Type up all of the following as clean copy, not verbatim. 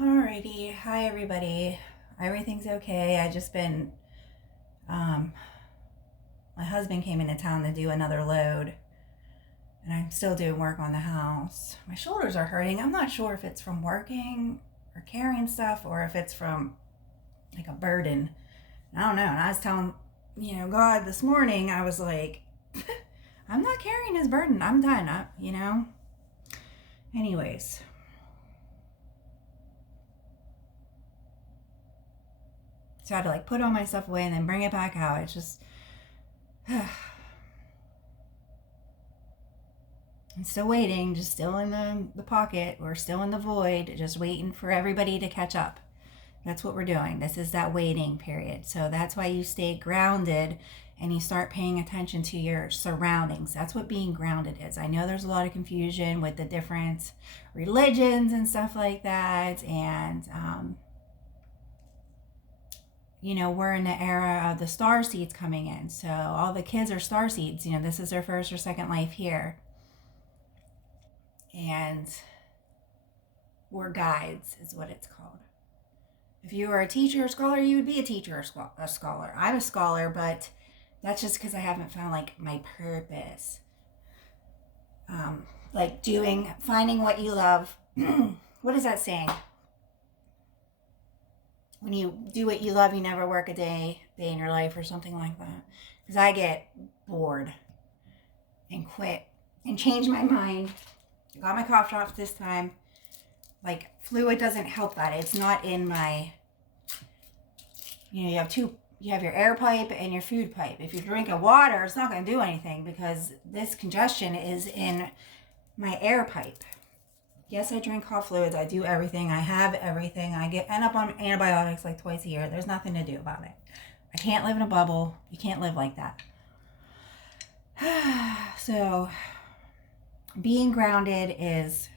Alrighty, hi everybody. Everything's okay. I just been, um, my husband came into town to do another load, and I'm still doing work on the house. My shoulders are hurting. I'm not sure if it's from working or carrying stuff or if it's from like a burden. I don't know. And I was telling, God this morning, I was like, I'm not carrying his. I'm done. Anyways, so I had to like put all my stuff away and then bring it back out. It's just, I'm still waiting, just still in the pocket. We're still in the void, just waiting for everybody to catch up. That's what we're doing. This is that waiting period. So that's why you stay grounded and you start paying attention to your surroundings. That's what being grounded is. I know there's a lot of confusion with the different religions and stuff like that. And, we're in the era of the star seeds coming in. So all the kids are star seeds. This is their first or second life here. And we're guides, is what it's called. If you were a teacher or scholar, you would be a teacher or a scholar. I'm a scholar, but that's just because I haven't found like my purpose. Like finding what you love. What is that saying? When you do what you love, you never work a day in your life or something like that. Because I get bored and quit and change my mind. I got my cough drops this time. Like, fluid doesn't help that. It's not in my, you have your air pipe and your food pipe. If you're drinking water, it's not going to do anything because this congestion is in my air pipe. Yes, I drink cough fluids. I do everything. I have everything. I end up on antibiotics like twice a year. There's nothing to do about it. I can't live in a bubble. You can't live like that. So, being grounded is,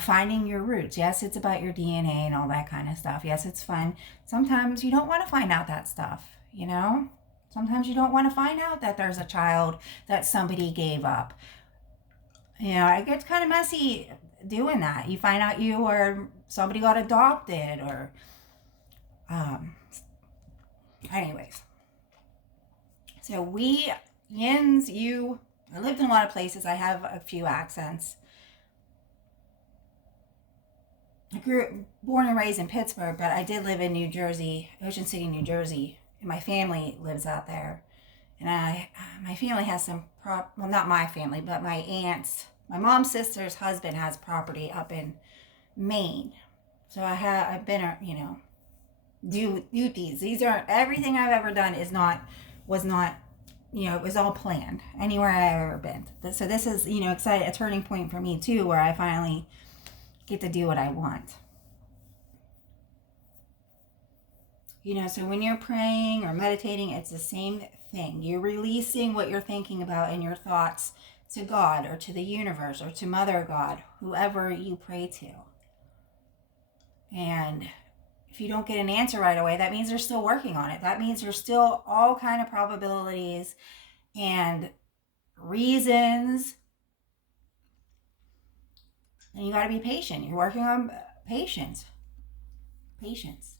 finding your roots. Yes, it's about your DNA and all that kind of stuff. Yes, it's fun. Sometimes you don't want to find out that stuff, Sometimes you don't want to find out that there's a child that somebody gave up. It gets kind of messy doing that. You find out somebody got adopted or, anyways. So I lived in a lot of places. I have a few accents. Born and raised in Pittsburgh, but I did live in New Jersey, Ocean City, New Jersey, and my family lives out there. And my family has some well, not my family, but my aunt's, my mom's sister's husband has property up in Maine. So I've been, do these. These aren't, everything I've ever done was not, it was all planned anywhere I've ever been. So this is, exciting, a turning point for me too, where I finally get to do what I want. So when you're praying or meditating, it's the same thing. You're releasing what you're thinking about in your thoughts to God or to the universe or to Mother God, whoever you pray to. And if you don't get an answer right away, that means they're still working on it. That means there's still all kind of probabilities and reasons. And you got to be patient. You're working on patience. Patience.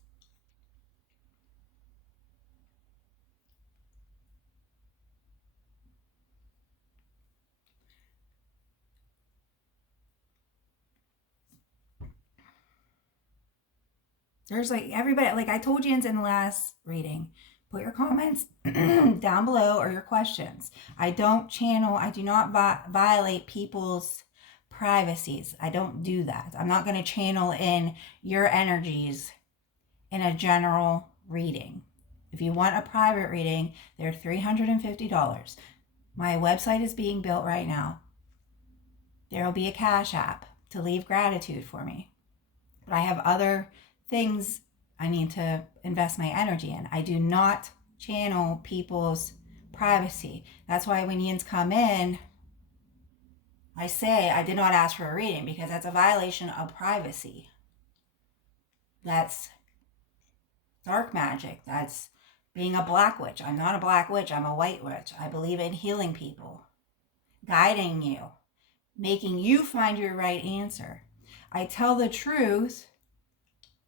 There's like everybody, like I told you in the last reading, put your comments down below or your questions. I do not violate people's privacies. I don't do that. I'm not going to channel in your energies in a general reading. If you want a private reading, they're $350. My website is being built right now. There will be a Cash App to leave gratitude for me. But I have other things I need to invest my energy in. I do not channel people's privacy. That's why when yins come in, I say I did not ask for a reading because that's a violation of privacy. That's dark magic. That's being a black witch. I'm not a black witch. I'm a white witch. I believe in healing people, guiding you, making you find your right answer. I tell the truth,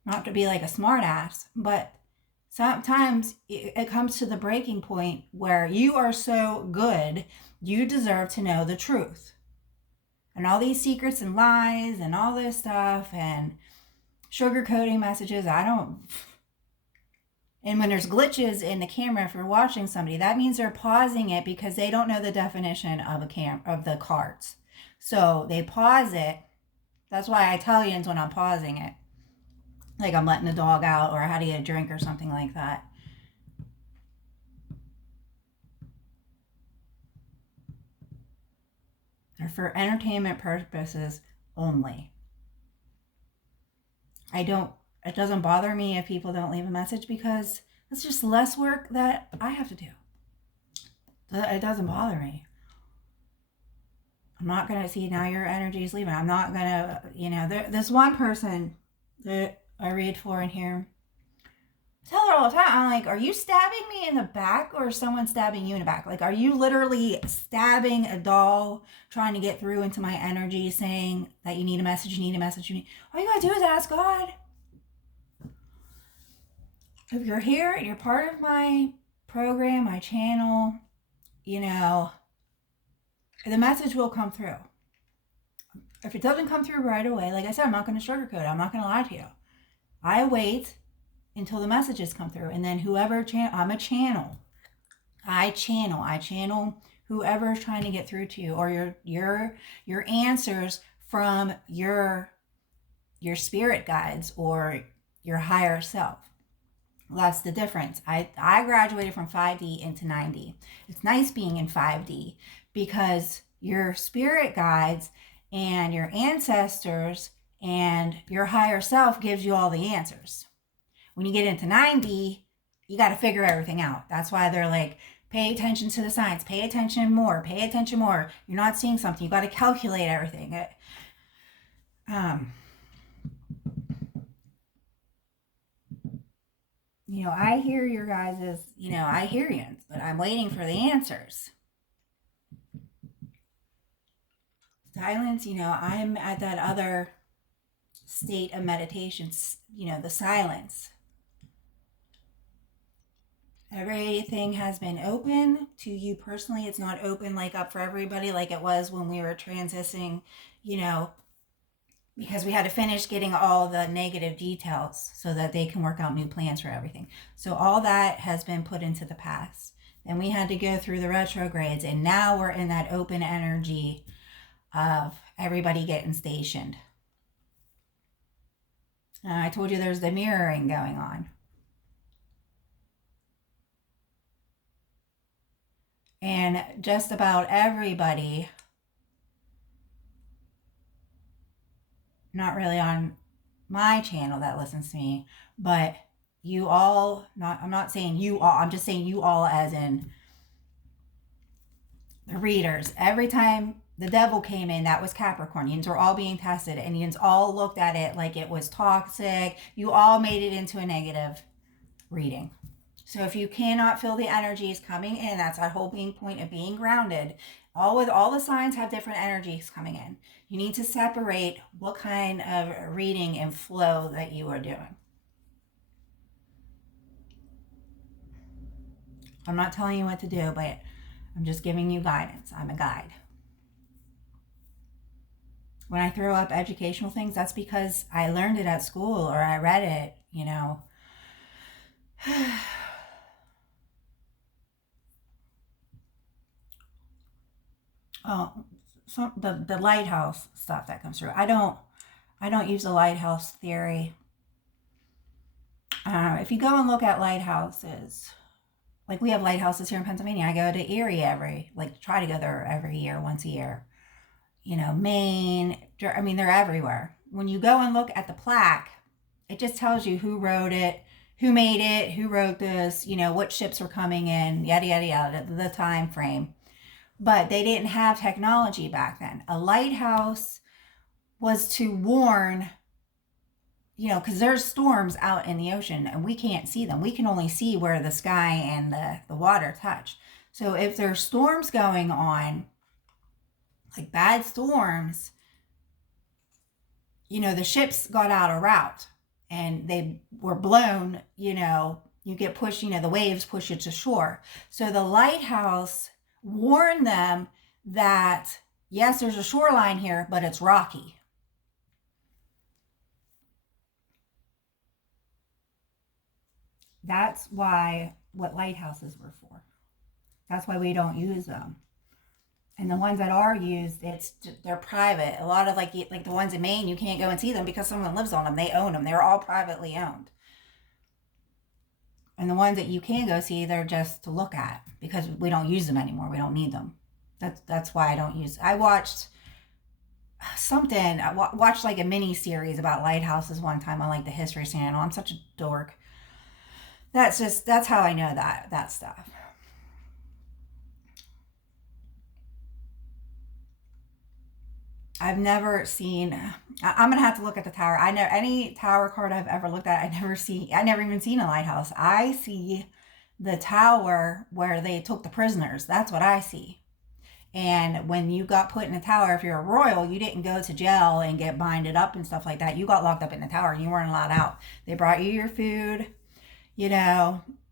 not to be like a smart ass, but sometimes it comes to the breaking point where you are so good, you deserve to know the truth. And all these secrets and lies and all this stuff and sugarcoating messages, I don't. And when there's glitches in the camera, if you're watching somebody, that means they're pausing it because they don't know the definition of of the cards. So they pause it. That's why I tell you when I'm pausing it, like I'm letting the dog out or I had to get a drink or something like that. They're for entertainment purposes only. It doesn't bother me if people don't leave a message because it's just less work that I have to do. It doesn't bother me. I'm not going to see now your energy is leaving. I'm not going to, this one person that I read for in here, I tell her all the time, I'm like, are you stabbing me in the back or is someone stabbing you in the back? Like, are you literally stabbing a doll trying to get through into my energy saying that you need a message, all you got to do is ask God. If you're here and you're part of my program, my channel, the message will come through. If it doesn't come through right away, like I said, I'm not going to sugarcoat it. I'm not going to lie to you. I wait until the messages come through. And then I'm a channel. I channel whoever's trying to get through to you, or your answers from your spirit guides or your higher self. That's the difference. I graduated from 5D into 9D. It's nice being in 5D because your spirit guides and your ancestors and your higher self gives you all the answers. When you get into 9D, you got to figure everything out. That's why they're like, pay attention to the signs, pay attention more. You're not seeing something. You got to calculate everything. I hear your guys's, I hear you, but I'm waiting for the answers. Silence, I'm at that other state of meditation, the silence. Everything has been open to you personally. It's not open like up for everybody like it was when we were transitioning, because we had to finish getting all the negative details so that they can work out new plans for everything. So all that has been put into the past. Then we had to go through the retrogrades, and now we're in that open energy of everybody getting stationed. I told you there's the mirroring going on. And just about everybody, not really on my channel that listens to me, but you all, I'm not saying you all, I'm just saying you all as in the readers. Every time the devil came in, that was Capricornians were all being tested, and you all looked at it like it was toxic. You all made it into a negative reading. So if you cannot feel the energies coming in, that's that whole being point of being grounded. All the signs have different energies coming in. You need to separate what kind of reading and flow that you are doing. I'm not telling you what to do, but I'm just giving you guidance. I'm a guide. When I throw up educational things, that's because I learned it at school or I read it, Oh, the lighthouse stuff that comes through. I don't use the lighthouse theory. If you go and look at lighthouses, like we have lighthouses here in Pennsylvania. I go to Erie try to go there every year, once a year. Maine, they're everywhere. When you go and look at the plaque, it just tells you who wrote it, who made it, who wrote this, what ships were coming in, yada, yada, yada, the time frame. But they didn't have technology back then. A lighthouse was to warn, because there's storms out in the ocean and we can't see them. We can only see where the sky and the water touch. So if there's storms going on, like bad storms, the ships got out of route and they were blown, you get pushed, the waves push you to shore. So the lighthouse warned them that, yes, there's a shoreline here, but it's rocky. That's what lighthouses were for. That's why we don't use them. And the ones that are used, they're private. A lot of like the ones in Maine, you can't go and see them because someone lives on them. They own them. They're all privately owned. And the ones that you can go see, they're just to look at because we don't use them anymore. We don't need them. That's why I don't use. I watched something. I watched like a mini series about lighthouses one time on like the History Channel. I'm such a dork. That's how I know that stuff. I've never seen. I'm gonna have to look at the tower. I know any tower card I've ever looked at. I never even seen a lighthouse. I see the tower where they took the prisoners. That's what I see. And when you got put in a tower, if you're a royal, you didn't go to jail and get binded up and stuff like that. You got locked up in the tower and you weren't allowed out. They brought you your food,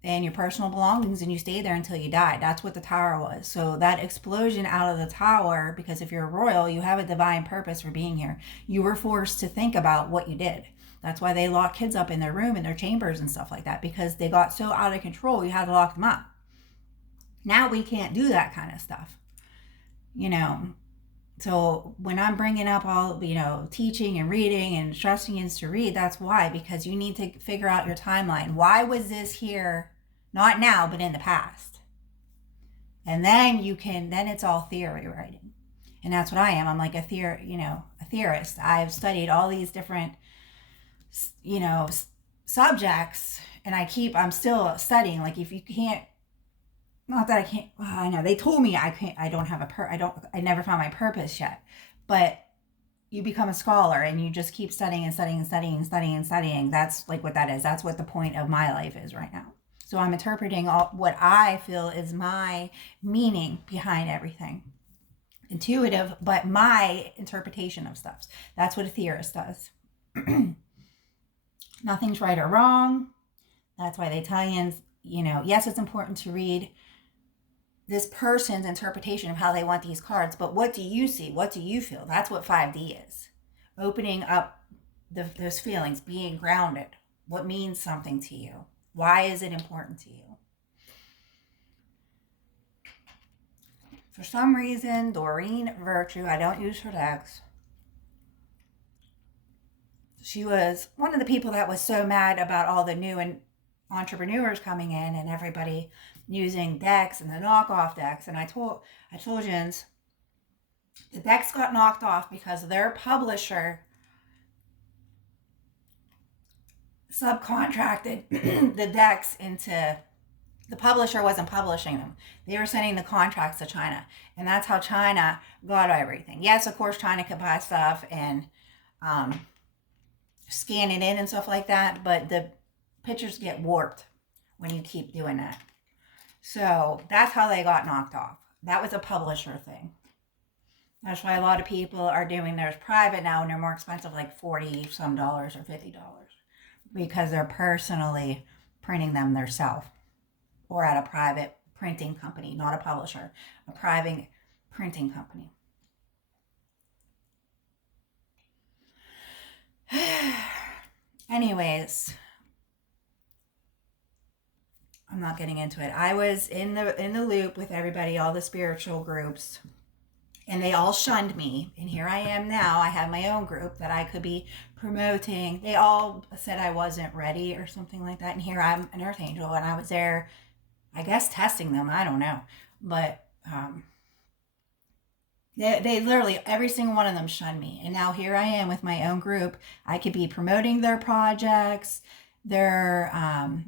and your personal belongings, and you stayed there until you died. That's what the tower was. So that explosion out of the tower, because if you're a royal, you have a divine purpose for being here. You were forced to think about what you did. That's why they lock kids up in their room, in their chambers and stuff like that, because they got so out of control, you had to lock them up. Now we can't do that kind of stuff. So when I'm bringing up all, teaching and reading and trusting you to read, that's why, because you need to figure out your timeline. Why was this here, not now, but in the past? And then then it's all theory writing. And that's what I am. I'm like a theorist. I've studied all these different, subjects, and I'm still studying. Like if you can't, not that I can't, well, I know they told me I don't have I never found my purpose yet, but you become a scholar and you just keep studying and studying and studying and studying and studying. That's like what that is. That's what the point of my life is right now. So I'm interpreting what I feel is my meaning behind everything. Intuitive, but my interpretation of stuff. That's what a theorist does. Nothing's right or wrong. That's why they tell you, yes, it's important to read this person's interpretation of how they want these cards, but what do you see? What do you feel? That's what 5D is. Opening up those feelings, being grounded. What means something to you? Why is it important to you? For some reason, Doreen Virtue, I don't use her decks. She was one of the people that was so mad about all the new entrepreneurs coming in and everybody using decks and the knockoff decks. And I told Jens, the decks got knocked off because their publisher subcontracted the decks into, the publisher wasn't publishing them. They were sending the contracts to China. And that's how China got everything. Yes, of course, China could buy stuff and scan it in and stuff like that, but the pictures get warped when you keep doing that. So that's how they got knocked off. That was a publisher thing. That's why a lot of people are doing theirs private now, and they're more expensive, like $40 some or $50, because they're personally printing them themselves, or at a private printing company, not a publisher, a private printing company. Anyways, I'm not getting into it. I was in the loop with everybody, all the spiritual groups, and they all shunned me. And here I am now. I have my own group that I could be promoting. They all said I wasn't ready or something like that. And here I'm an earth angel, and I was there, I guess, testing them. I don't know. But they literally, every single one of them shunned me. And now here I am with my own group. I could be promoting their projects, their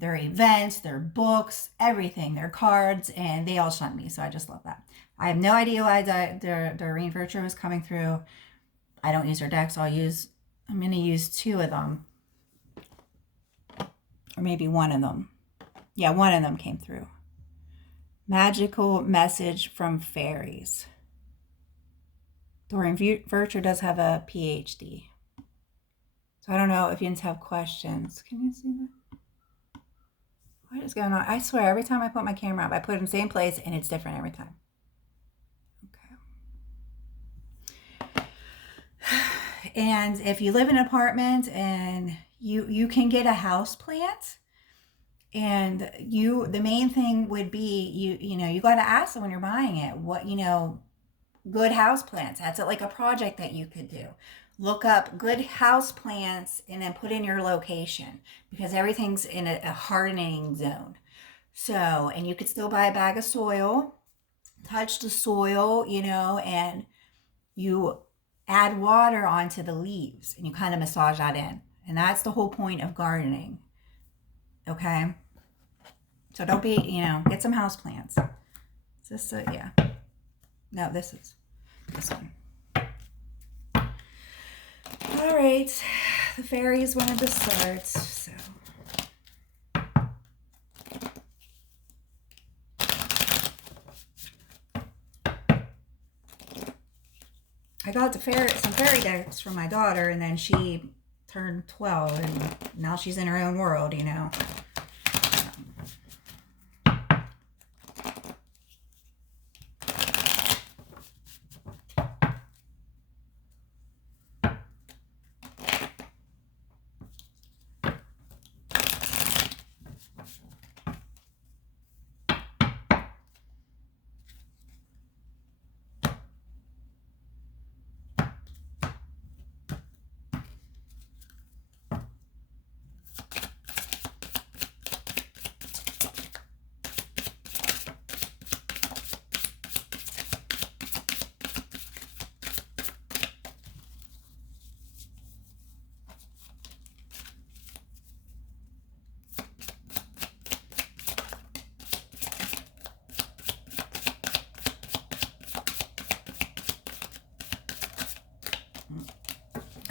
events, their books, everything, their cards, and they all shunned me. So I just love that. I have no idea why Doreen Virtue is coming through. I don't use her decks. I'm going to use two of them. Or maybe one of them. Yeah, one of them came through. Magical message from fairies. Doreen Virtue does have a PhD. So I don't know if you have questions. Can you see that? What is going on? I swear, every time I put my camera up, I put it in the same place and it's different every time. Okay. And if you live in an apartment and you can get a house plant, and the main thing would be you got to ask them when you're buying it what good house plants. That's like a project that you could do. Look up good house plants and then put in your location, because everything's in a hardening zone. So, and you could still buy a bag of soil, touch the soil, and you add water onto the leaves and you kind of massage that in. And that's the whole point of gardening. Okay? So don't be, get some house plants. Is this yeah. No, this is this one. All right. The fairies wanted to start, so. I got some fairy decks from my daughter, and then she turned 12, and now she's in her own world,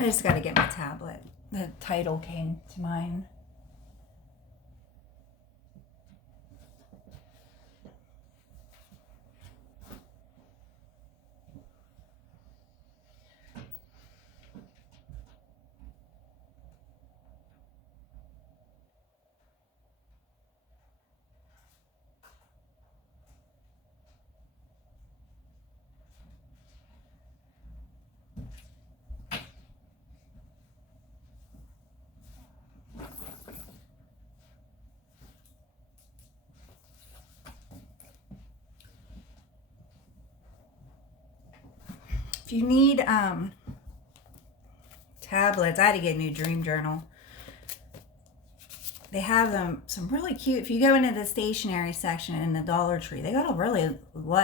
I just got to get my tablet. The title came to mind. If you need tablets, I had to get a new dream journal. They have them some really cute. If you go into the stationery section in the Dollar Tree, they got a really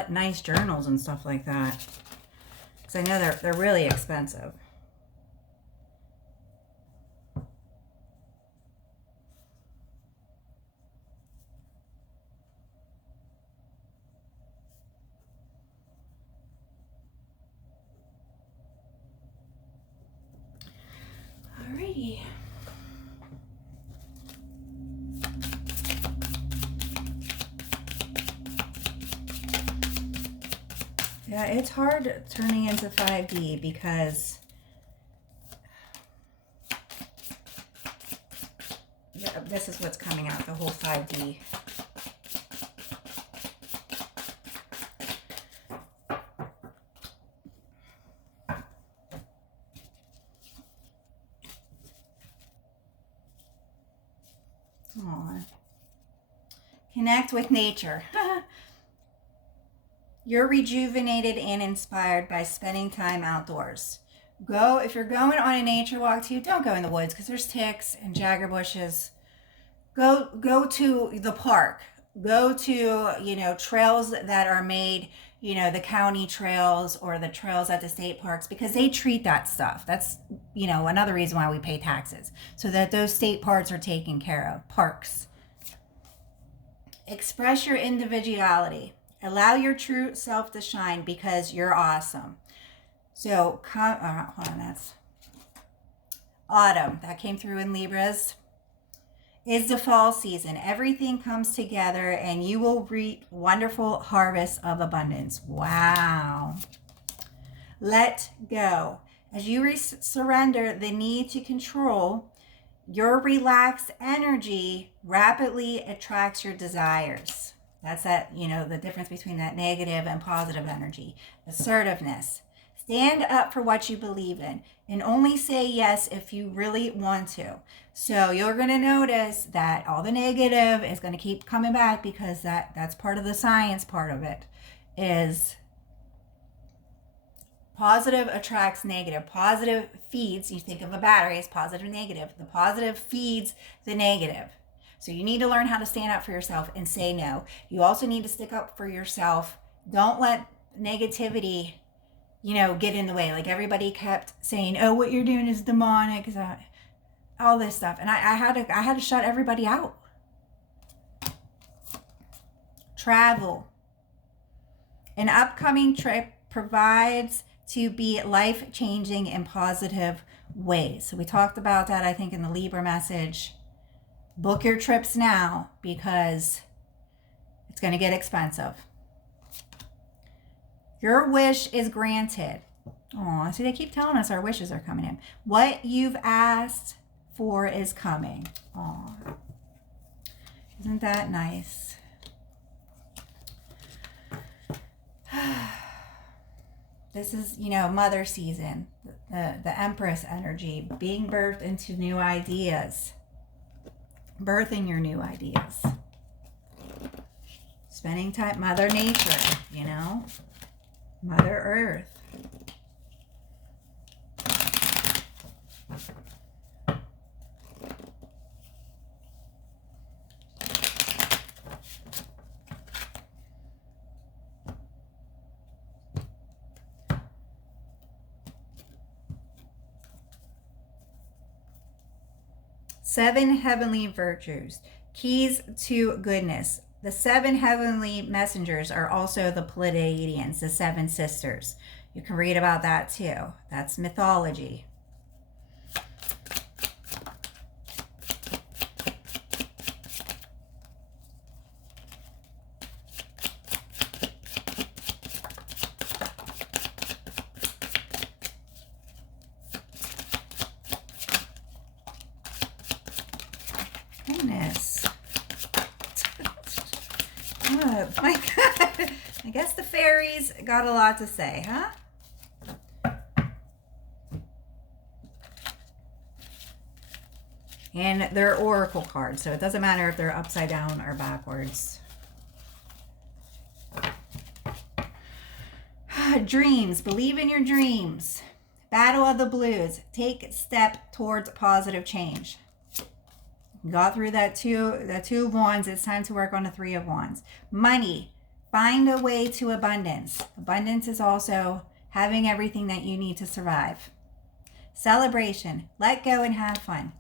nice journals and stuff like that. Because I know they're really expensive. Alrighty. Yeah, it's hard turning into 5D because this is what's coming out, the whole 5D. Aww. Connect with nature. You're rejuvenated and inspired by spending time outdoors. If you're going on a nature walk too, don't go in the woods because there's ticks and jagger bushes. Go to the park. Go to, trails that are made, the county trails or the trails at the state parks, because they treat that stuff. That's, another reason why we pay taxes, so that those state parks are taken care of. Parks. Express your individuality. Allow your true self to shine because you're awesome. So, hold on, that's autumn. That came through in Libras. Is the fall season. Everything comes together and you will reap wonderful harvests of abundance. Wow. Let go. As you surrender the need to control, your relaxed energy rapidly attracts your desires. That's that, the difference between that negative and positive energy. Assertiveness. Stand up for what you believe in and only say yes if you really want to. So you're going to notice that all the negative is going to keep coming back, because that's part of the science part of it is positive attracts negative. Positive feeds, you think of a battery as positive and negative. The positive feeds the negative. So you need to learn how to stand up for yourself and say no. You also need to stick up for yourself. Don't let negativity, get in the way. Like everybody kept saying, oh, what you're doing is demonic, all this stuff. And I had to shut everybody out. Travel. An upcoming trip provides to be life-changing in positive ways. So we talked about that, I think, in the Libra message. Book your trips now, because it's going to get expensive. Your wish is granted. Oh, see, they keep telling us our wishes are coming in. What you've asked for is coming. Oh, isn't that nice? This is, mother season, the Empress energy, being birthed into new ideas, birthing your new ideas, spending time, Mother Nature, Mother Earth. Seven heavenly virtues, keys to goodness. The seven heavenly messengers are also the Pleiadians, the seven sisters. You can read about that too. That's mythology. Goodness. Oh my God. I guess the fairies got a lot to say, huh? And they're oracle cards, so it doesn't matter if they're upside down or backwards. Dreams. Believe in your dreams. Battle of the Blues. Take a step towards positive change. Got through that two of wands. It's time to work on the three of wands. Money. Find a way to abundance. Abundance is also having everything that you need to survive. Celebration. Let go and have fun.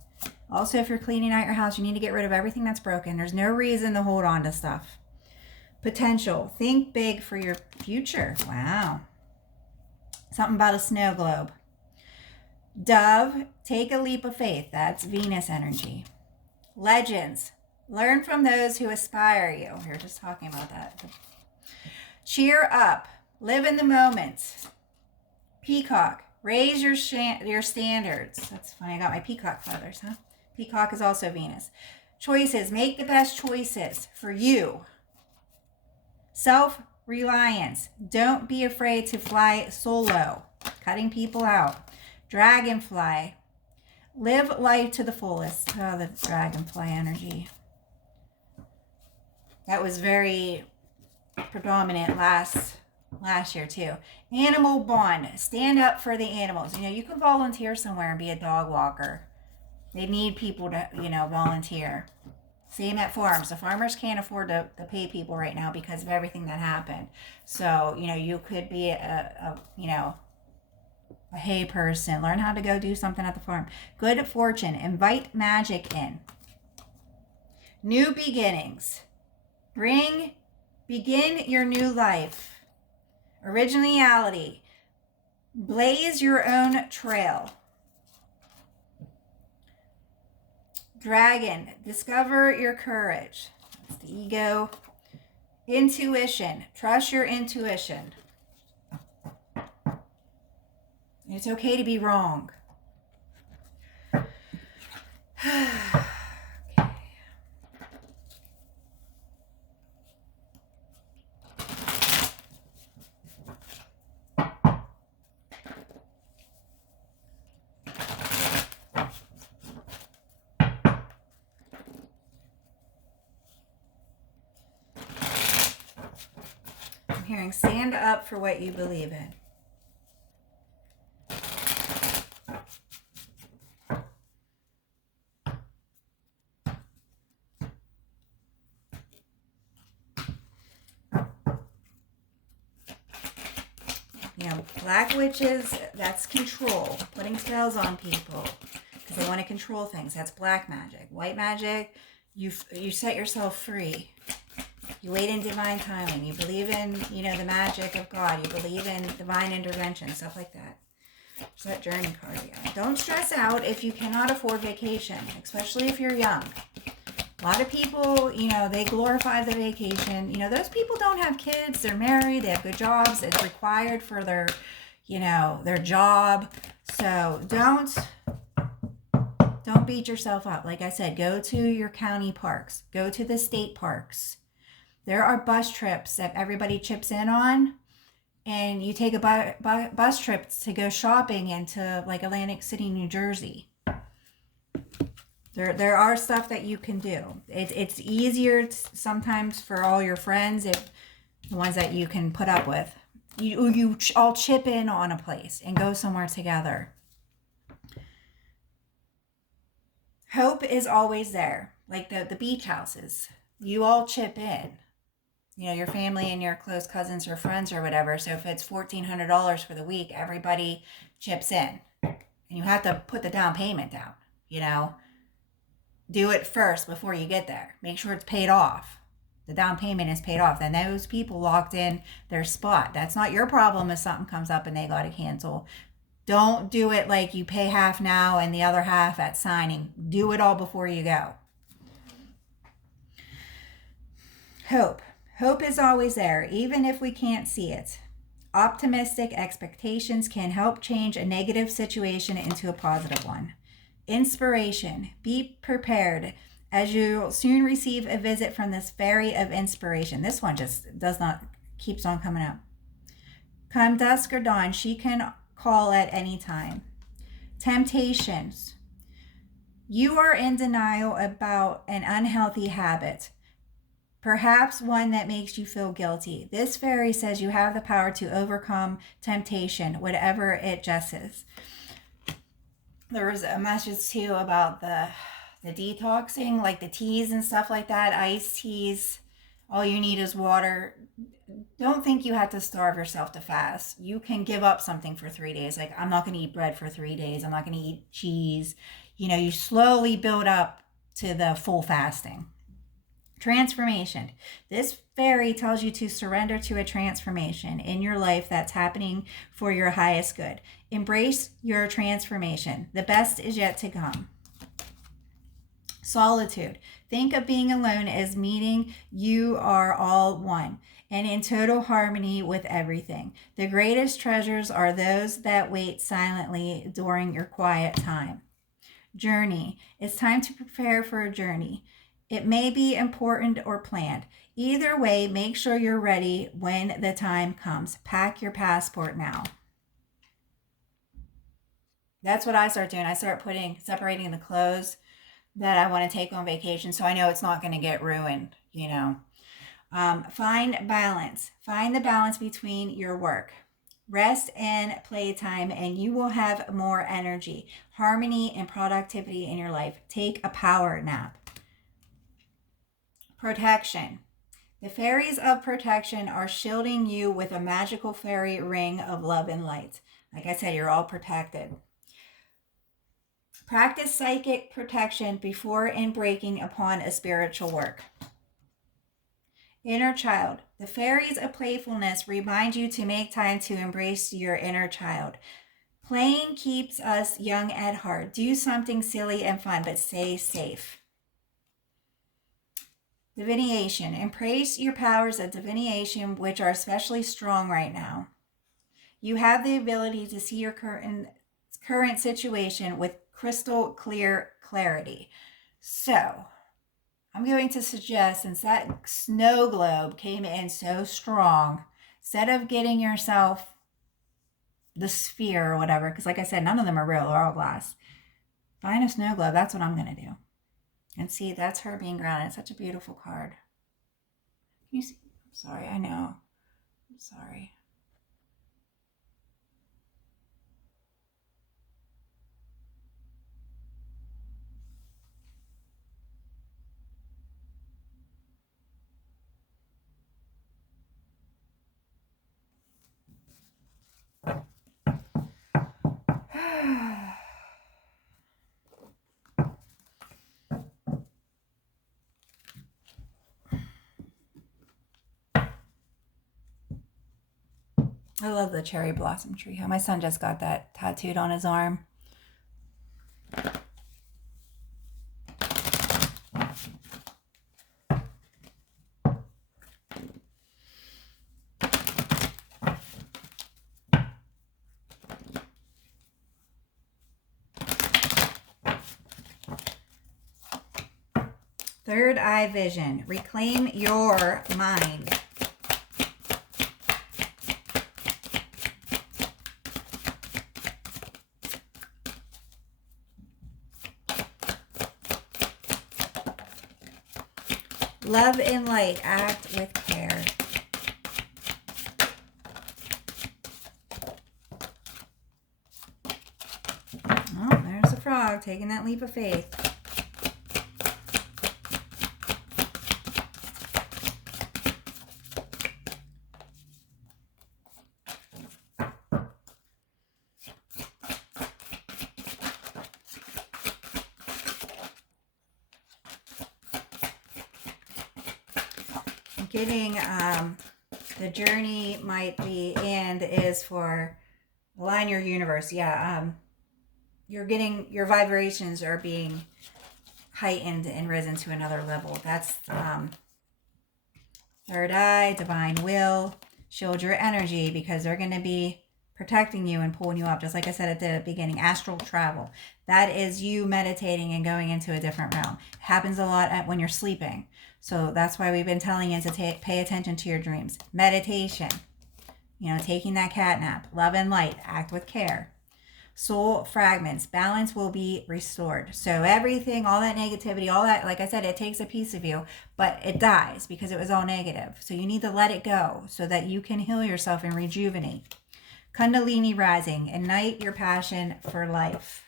Also, if you're cleaning out your house, you need to get rid of everything that's broken. There's no reason to hold on to stuff. Potential. Think big for your future. Wow. Something about a snow globe. Dove. Take a leap of faith. That's Venus energy. Legends. Learn from those who inspire you. We were just talking about that. Cheer up. Live in the moment. Peacock. Raise your standards. That's funny. I got my peacock feathers, huh? Peacock is also Venus. Choices. Make the best choices for you. Self-reliance. Don't be afraid to fly solo. Cutting people out. Dragonfly. Live life to the fullest. Oh, the dragonfly energy. That was very predominant last year too. Animal bond. Stand up for the animals. You can volunteer somewhere and be a dog walker. They need people to, volunteer. Same at farms. The farmers can't afford to pay people right now because of everything that happened. So, you could be a hay person. Learn how to go do something at the farm. Good fortune. Invite magic in. New beginnings. Begin your new life. Originality. Blaze your own trail. Dragon. Discover your courage. That's the ego. Intuition. Trust your intuition. It's okay to be wrong. I'm hearing stand up for what you believe in. You know, black witches, that's control. Putting spells on people because they want to control things. That's black magic. White magic, you set yourself free. You wait in divine timing. You believe in, you know, the magic of God. You believe in divine intervention, stuff like that. So that journey card again. Don't stress out if you cannot afford vacation, especially if you're young. A lot of people, you know, they glorify the vacation. You know, those people don't have kids. They're married. They have good jobs. It's required for their, you know, their job. So don't beat yourself up. Like I said, go to your county parks. Go to the state parks. There are bus trips that everybody chips in on. And you take a bus trip to go shopping into like Atlantic City, New Jersey. There are stuff that you can do. It's easier sometimes for all your friends, if the ones that you can put up with. You all chip in on a place and go somewhere together. Hope is always there, like the beach houses. You all chip in. You know, your family and your close cousins or friends or whatever. So if it's $1,400 for the week, everybody chips in. And you have to put the down payment down, you know. Do it first before you get there. Make sure it's paid off. The down payment is paid off. Then those people locked in their spot. That's not your problem if something comes up and they got to cancel. Don't do it like you pay half now and the other half at signing. Do it all before you go. Hope. Hope is always there, even if we can't see it. Optimistic expectations can help change a negative situation into a positive one. Inspiration. Be prepared, as you'll soon receive a visit from this fairy of inspiration. This one just keeps on coming up. Come dusk or dawn, she can call at any time. Temptations. You are in denial about an unhealthy habit, perhaps one that makes you feel guilty. This fairy says you have the power to overcome temptation, whatever it just is. There was a message too about the detoxing, like the teas and stuff like that, iced teas. All you need is water. Don't think you have to starve yourself to fast. You can give up something for 3 days. Like, I'm not going to eat bread for 3 days. I'm not going to eat cheese. You know, you slowly build up to the full fasting. Transformation. This fairy tells you to surrender to a transformation in your life that's happening for your highest good. Embrace your transformation. The best is yet to come. Solitude. Think of being alone as meaning you are all one and in total harmony with everything. The greatest treasures are those that wait silently during your quiet time. Journey. It's time to prepare for a journey. It may be important or planned. Either way, make sure you're ready when the time comes. Pack your passport now. That's what I start doing. I start separating the clothes that I want to take on vacation, so I know it's not going to get ruined, you know. Find balance. Find the balance between your work, rest, and playtime, and you will have more energy, harmony, and productivity in your life. Take a power nap. Protection. The fairies of protection are shielding you with a magical fairy ring of love and light. Like I said, you're all protected. Practice psychic protection before embarking upon a spiritual work. Inner child. The fairies of playfulness remind you to make time to embrace your inner child. Playing keeps us young at heart. Do something silly and fun, but stay safe. Divination. Embrace your powers of divination, which are especially strong right now. You have the ability to see your current situation with crystal clear clarity. So I'm going to suggest, since that snow globe came in so strong, instead of getting yourself the sphere or whatever, because like I said, none of them are real, they're all glass. Find a snow globe. That's what I'm going to do. And see, that's her being grounded. It's such a beautiful card. Can you see? I'm sorry, I know. I'm sorry. I love the cherry blossom tree. My son just got that tattooed on his arm. Third eye vision. Reclaim your mind. Love and light. Act with care. Oh, there's a frog taking that leap of faith. Getting the journey might be end is for align your universe. Yeah, you're getting your vibrations are being heightened and risen to another level. That's third eye, divine will. Shield your energy because they're going to be protecting you and pulling you up. Just like I said at the beginning, astral travel. That is you meditating and going into a different realm. It happens a lot when you're sleeping. So that's why we've been telling you to pay attention to your dreams. Meditation, taking that cat nap. Love and light, act with care. Soul fragments, balance will be restored. So everything, all that negativity, all that, like I said, it takes a piece of you, but it dies because it was all negative. So you need to let it go so that you can heal yourself and rejuvenate. Kundalini rising, ignite your passion for life.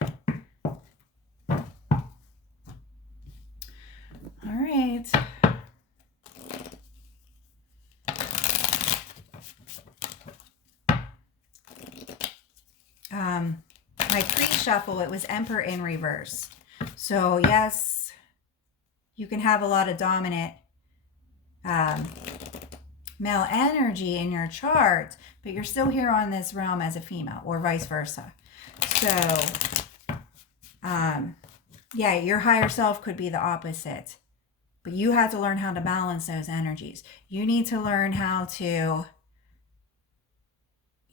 All right. My pre-shuffle, it was Emperor in reverse. So yes, you can have a lot of dominant male energy in your chart, but you're still here on this realm as a female, or vice versa. So yeah, your higher self could be the opposite, but you have to learn how to balance those energies. You need to learn how to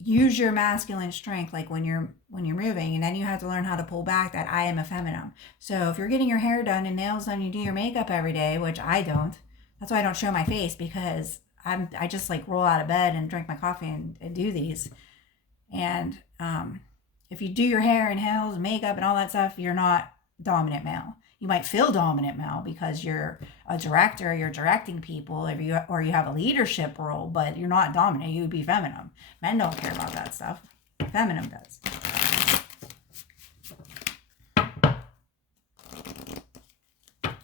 use your masculine strength, like when you're moving, and then you have to learn how to pull back that I am a feminine. So if you're getting your hair done and nails done, you do your makeup every day, which I don't. That's why I don't show my face, because I just like roll out of bed and drink my coffee and do these. And if you do your hair and nails and makeup and all that stuff, you're not dominant male. You might feel dominant male because you're a director, you're directing people, or you have a leadership role, but you're not dominant. You would be feminine. Men don't care about that stuff. Feminine does.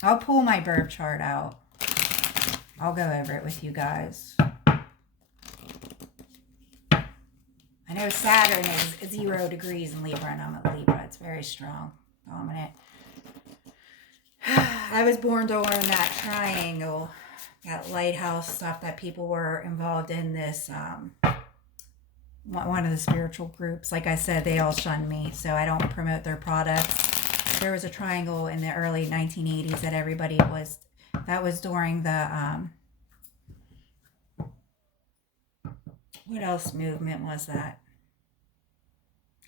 I'll pull my birth chart out. I'll go over it with you guys. I know Saturn is 0 degrees in Libra, and I'm a Libra. It's very strong, dominant. I was born during that triangle, that lighthouse stuff that people were involved in this, one of the spiritual groups. Like I said, they all shunned me, so I don't promote their products. There was a triangle in the early 1980s that everybody was, that was during the, what else movement was that?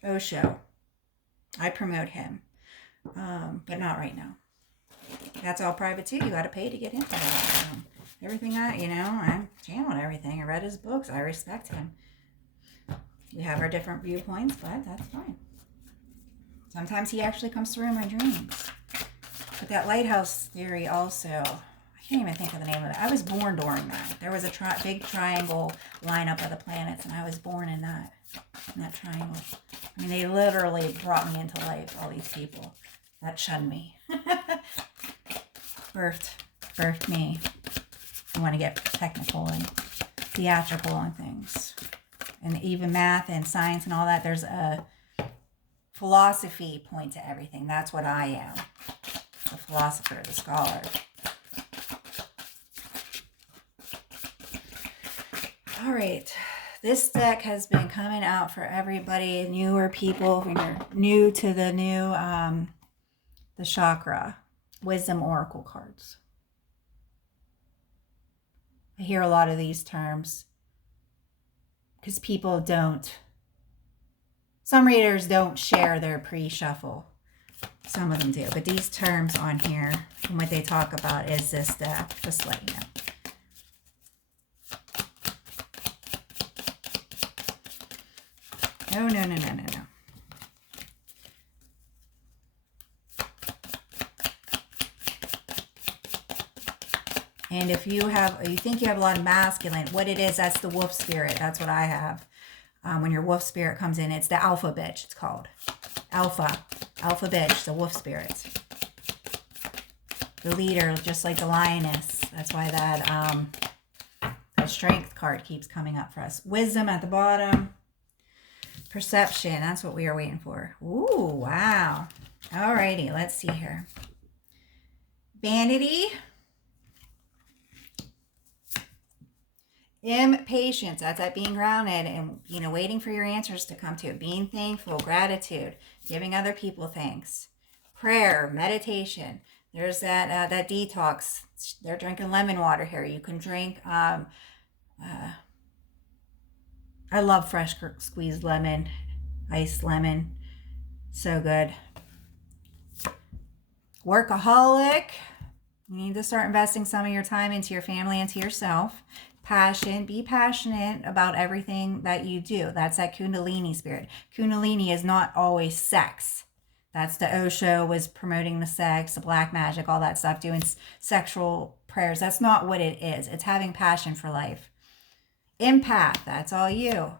Osho. I promote him, but not right now. That's all private too. You got to pay to get into that. Everything I channeled everything. I read his books. I respect him. We have our different viewpoints, but that's fine. Sometimes he actually comes through in my dreams. But that lighthouse theory also, I can't even think of the name of it. I was born during that. There was a big triangle lineup of the planets, and I was born in that triangle. I mean, they literally brought me into life, all these people that shunned me. birthed me. If you want to get technical and theatrical and things. And even math and science and all that, there's a philosophy point to everything. That's what I am. The philosopher, the scholar. All right. This deck has been coming out for everybody, newer people, when you're new to the the chakra. Wisdom Oracle cards. I hear a lot of these terms because people don't, some readers don't share their pre-shuffle. Some of them do, but these terms on here and what they talk about is this deck, just let you know. No. And if you think you have a lot of masculine, what it is, that's the wolf spirit. That's what I have. When your wolf spirit comes in, it's the alpha bitch, it's called. Alpha bitch, the wolf spirit. The leader, just like the lioness. That's why that strength card keeps coming up for us. Wisdom at the bottom. Perception, that's what we are waiting for. Ooh, wow. Alrighty, let's see here. Vanity. Impatience, that's that being grounded and, waiting for your answers to come to it. Being thankful, gratitude, giving other people thanks. Prayer, meditation. There's that detox. They're drinking lemon water here. You can drink, I love fresh squeezed lemon, iced lemon. So good. Workaholic. You need to start investing some of your time into your family, into yourself. Passion, be passionate about everything that you do. That's that Kundalini spirit. Kundalini is not always sex. That's the Osho was promoting the sex, the black magic, all that stuff, doing sexual prayers. That's not what it is. It's having passion for life. Empath, that's all you.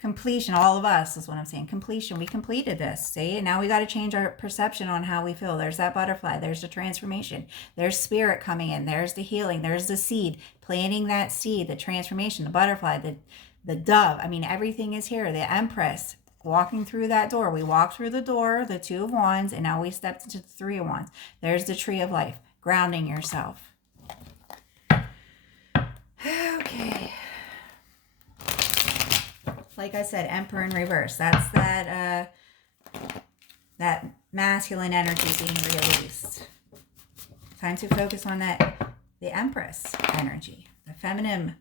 Completion, all of us is what I'm saying. Completion, we completed this. See, now we got to change our perception on how we feel. There's that butterfly. There's the transformation. There's spirit coming in. There's the healing. There's the seed. Planting that seed, the transformation, the butterfly, the dove. I mean, everything is here. The Empress walking through that door. We walked through the door, the Two of Wands, and now we stepped into the Three of Wands. There's the Tree of Life. Grounding yourself. Okay. Like I said, Emperor in reverse. That's that masculine energy being released. Time to focus on the Empress energy, the feminine.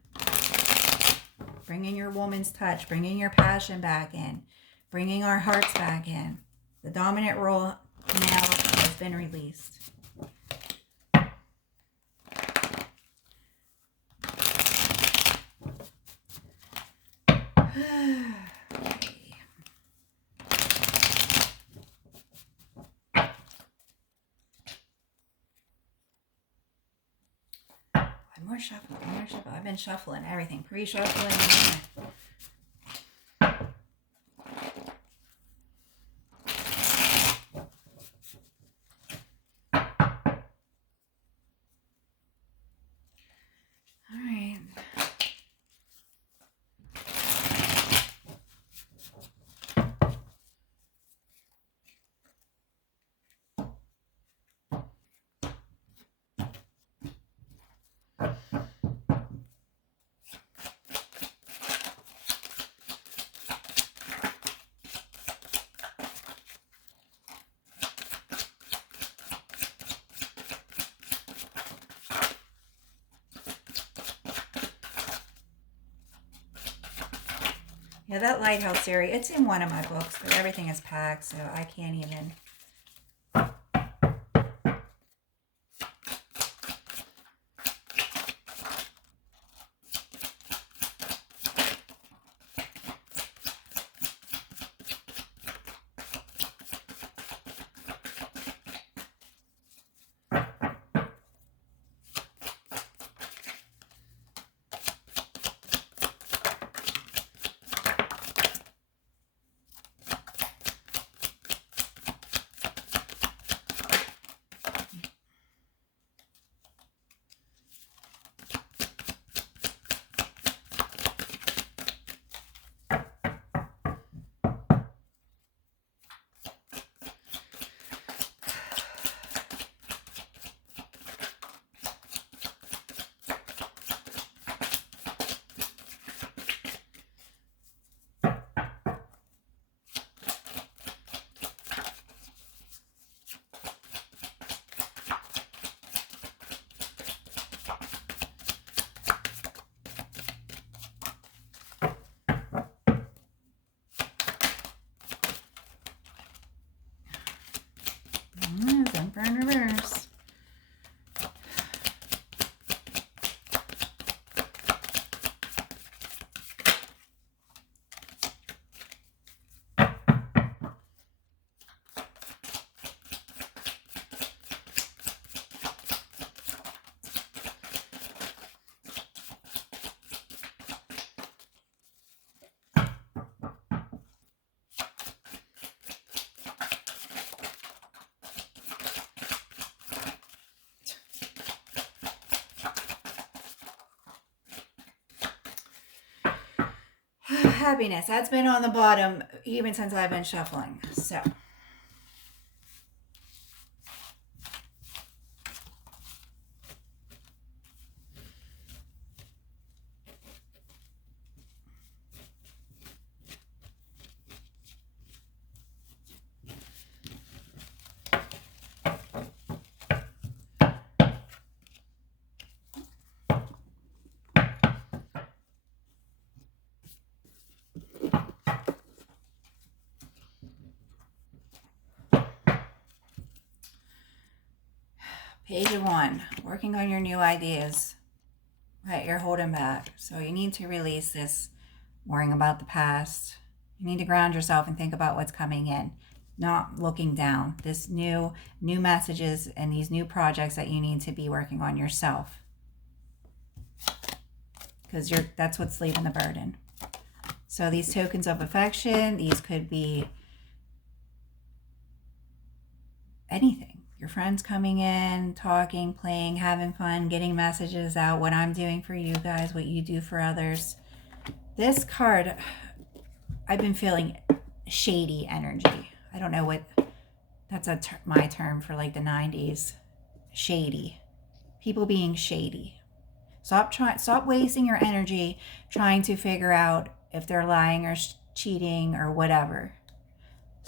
Bringing your woman's touch, bringing your passion back in, bringing our hearts back in. The dominant role now has been released. More shuffling. I've been shuffling everything. Pre-shuffling. All right. Yeah, that Lighthouse series, it's in one of my books, but everything is packed, so I can't even. Emperor in reverse. Happiness. That's been on the bottom even since I've been shuffling. So. Page of 1, working on your new ideas. Right, you're holding back. So you need to release this worrying about the past. You need to ground yourself and think about what's coming in, not looking down. This new messages and these new projects that you need to be working on yourself. Because that's what's leaving the burden. So these tokens of affection, these could be anything. Your friends coming in, talking, playing, having fun, getting messages out, what I'm doing for you guys, what you do for others. This card, I've been feeling shady energy. I don't know what, that's my term for like the 90s. Shady. People being shady. Stop wasting your energy trying to figure out if they're lying or cheating or whatever.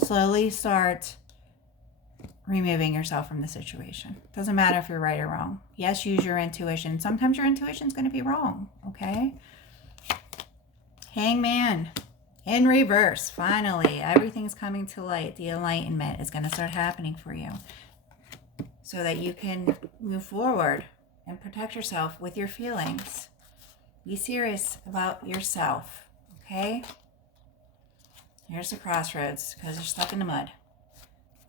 Slowly start removing yourself from the situation. Doesn't matter if you're right or wrong. Yes, use your intuition. Sometimes your intuition's going to be wrong, okay? Hangman in reverse. Finally, everything's coming to light. The enlightenment is going to start happening for you so that you can move forward and protect yourself with your feelings. Be serious about yourself, okay? Here's the crossroads because you're stuck in the mud.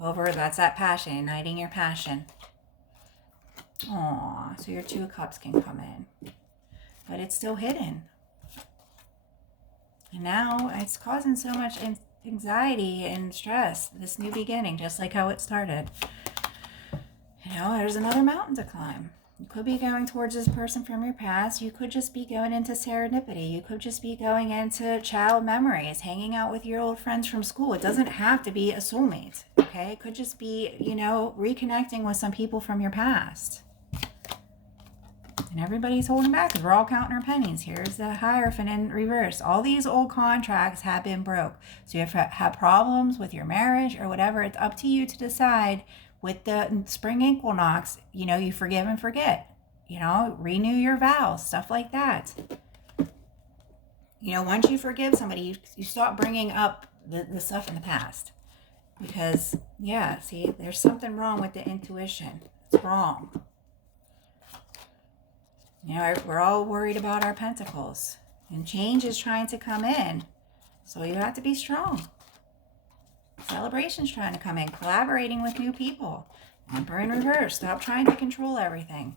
That's that passion, igniting your passion. Aw, so your 2 of Cups can come in. But it's still hidden. And now it's causing so much anxiety and stress, this new beginning, just like how it started. There's another mountain to climb. You could be going towards this person from your past. You could just be going into serendipity. You could just be going into child memories, hanging out with your old friends from school. It doesn't have to be a soulmate, okay? It could just be, reconnecting with some people from your past. And everybody's holding back because we're all counting our pennies. Here's the Hierophant in reverse. All these old contracts have been broke. So if you have problems with your marriage or whatever, it's up to you to decide. With the spring equinox, you forgive and forget. Renew your vows, stuff like that. You know, once you forgive somebody, you stop bringing up the stuff in the past. Because, yeah, see, there's something wrong with the intuition. It's wrong. You know, we're all worried about our pentacles. And change is trying to come in. So you have to be strong. Celebration's trying to come in. Collaborating with new people. Emperor in reverse. Stop trying to control everything.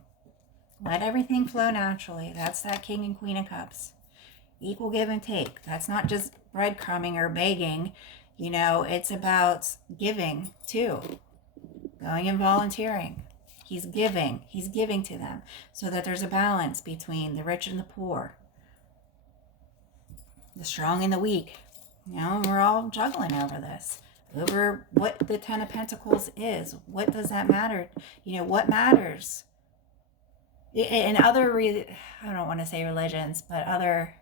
Let everything flow naturally. That's that King and Queen of Cups. Equal give and take. That's not just breadcrumbing or begging. You know, it's about giving too. Going and volunteering. He's giving to them so that there's a balance between the rich and the poor, the strong and the weak. You know, we're all juggling over this, over what the Ten of Pentacles is. What does that matter? You know, what matters? In other, I don't want to say religions, but other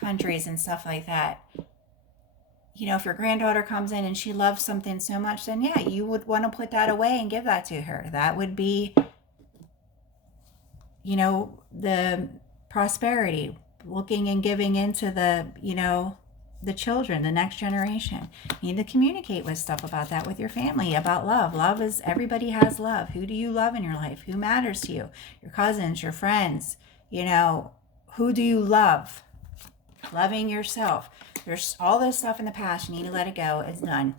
countries and stuff like that, you know, if your granddaughter comes in and she loves something so much, then yeah, you would want to put that away and give that to her. That would be, you know, the prosperity, looking and giving into the, you know, the children, the next generation. You need to communicate with stuff about that with your family, about love. Love is, everybody has love. Who do you love in your life? Who matters to you? Your cousins, your friends, you know, who do you love? Loving yourself. There's all this stuff in the past. You need to let it go. It's done.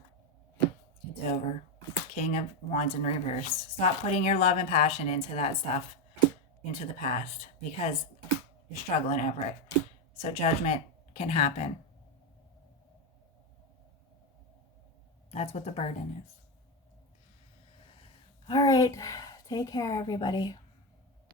It's over. King of Wands in reverse. Stop putting your love and passion into that stuff, into the past, because you're struggling over it. So judgment can happen. That's what the burden is. All right. Take care, everybody.